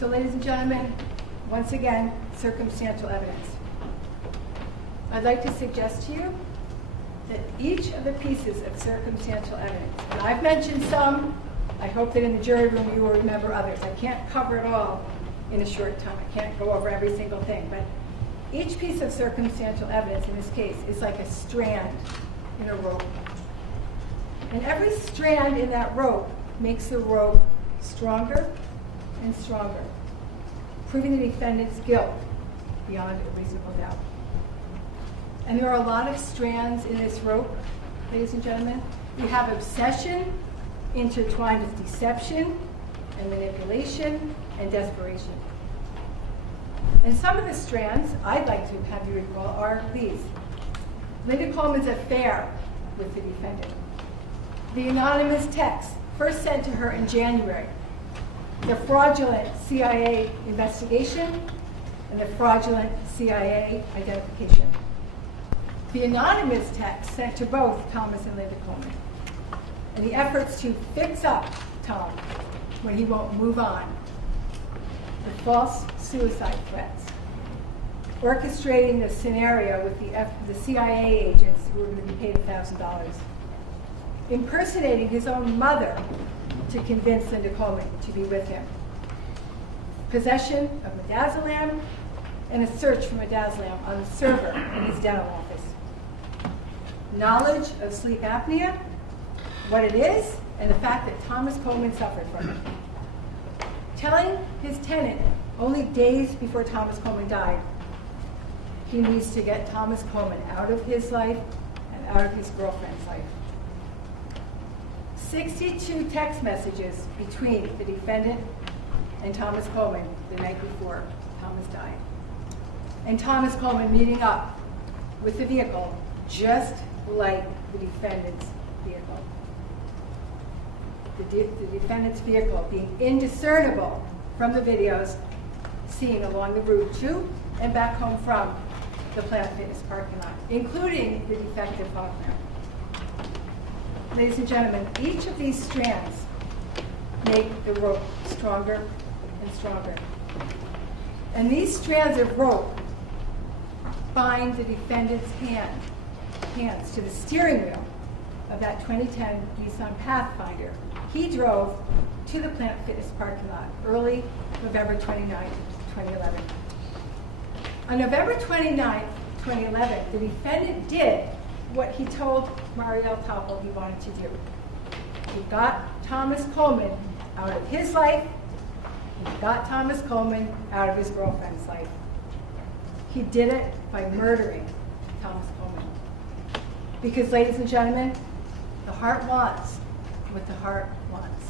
So ladies and gentlemen, once again, circumstantial evidence. I'd like to suggest to you that each of the pieces of circumstantial evidence, and I've mentioned some, I hope that in the jury room you will remember others. I can't cover it all in a short time. I can't go over every single thing, but each piece of circumstantial evidence in this case is like a strand in a rope. And every strand in that rope makes the rope stronger and stronger, proving the defendant's guilt beyond a reasonable doubt. And there are a lot of strands in this rope, ladies and gentlemen. You have obsession intertwined with deception and manipulation and desperation. And some of the strands I'd like to have you recall are these. Linda Coleman's affair with the defendant. The anonymous text first sent to her in January. The fraudulent CIA investigation and the fraudulent CIA identification. The anonymous text sent to both Thomas and Linda Coleman. And the efforts to fix up Tom when he won't move on. The false suicide threats. Orchestrating the scenario with the CIA agents who were going to be paid $1,000. Impersonating his own mother to convince Linda Coleman to be with him. Possession of midazolam and a search for midazolam on the server in his dental office. Knowledge of sleep apnea, what it is, and the fact that Thomas Coleman suffered from it. Telling his tenant only days before Thomas Coleman died, he needs to get Thomas Coleman out of his life and out of his girlfriend's life. 62 text messages between the defendant and Thomas Coleman the night before Thomas died. And Thomas Coleman meeting up with the vehicle just like the defendant's vehicle. The defendant's vehicle being indiscernible from the videos seen along the route to and back home from the Planet Fitness parking lot, including the defective fog lamp. Ladies and gentlemen, each of these strands make the rope stronger and stronger. And these strands of rope bind the defendant's hands to the steering wheel of that 2010 Nissan Pathfinder he drove to the Planet Fitness parking lot early November 29, 2011. On November 29, 2011, the defendant did what he told Marielle Topol he wanted to do. He got Thomas Coleman out of his life, and he got Thomas Coleman out of his girlfriend's life. He did it by murdering Thomas Coleman. Because, ladies and gentlemen, the heart wants what the heart wants.